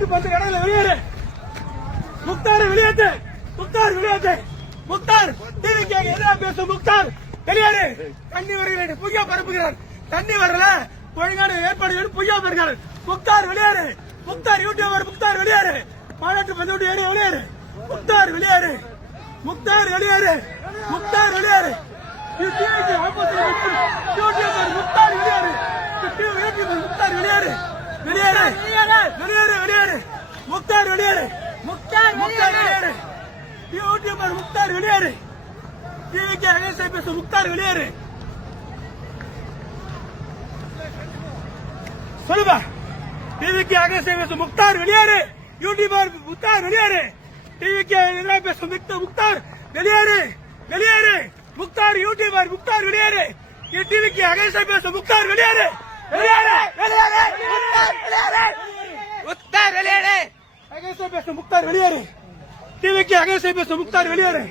10 கடையில வெளியேறு. முக்தார் வெளியேற்று. முக்தார் வெளியேற்று. முக்தார் டிவிக்கு எதிராக பேசும் முக்தார் வெளியேறு. தண்ணி வருகிறது பொய்யா பரப்புகிறார். தண்ணி வரல ஒழுங்கான ஏற்பாடு பொய்யா பெறுகிறார். முக்தார் வெளியேறு. முக்தார் யூடியூபர் முக்தார் வெளியேறு. மாநாட்டு பந்தோடு ஏறி வெளியேறு. முக்தார் வெளியேறு. முக்தார் வெளியேறு. முக்தார் வெளியேறு. டிவிக்கு ஆப்போசிட் யூடியூபர் முக்தார் வெளியேறு. யூடியூபர் முக்தார் வெளியேறு. வெளியேறு. வெளியேறு. வெளியேறு. முக்தார் வெளியேறு. முக்தார் வெளியேறு. யூடியூபர் முக்தார் வெளியேறு. டிவிக்கு அகேன்ஸ்டா பேசும் முக்தார் வெளியேறு. சொல்லுப்பா. டிவிக்கு அகேன்ஸ்டா பேசும் முக்தார் வெளியேறு. யூடியூபர் முக்தார் வெளியேறு. டிவிக்கு எதிராக பேசும் முக்தார் வெளியேறு. வெளியேறு. முக்தார் யூடியூபர் முக்தார் வெளியேறு. டிவிக்கு அகேன்ஸ்டா பேசும் முக்தார் வெளியேறு. வெளியேறு. வெளியேறு. முக்தார் வெளியேறு. அகேன்ஸ்டா பேசும் முக்தார் வெளியேறு. டிவிக்கு அகேன்ஸ்டா பேசும் முக்தார் வெளியேறு.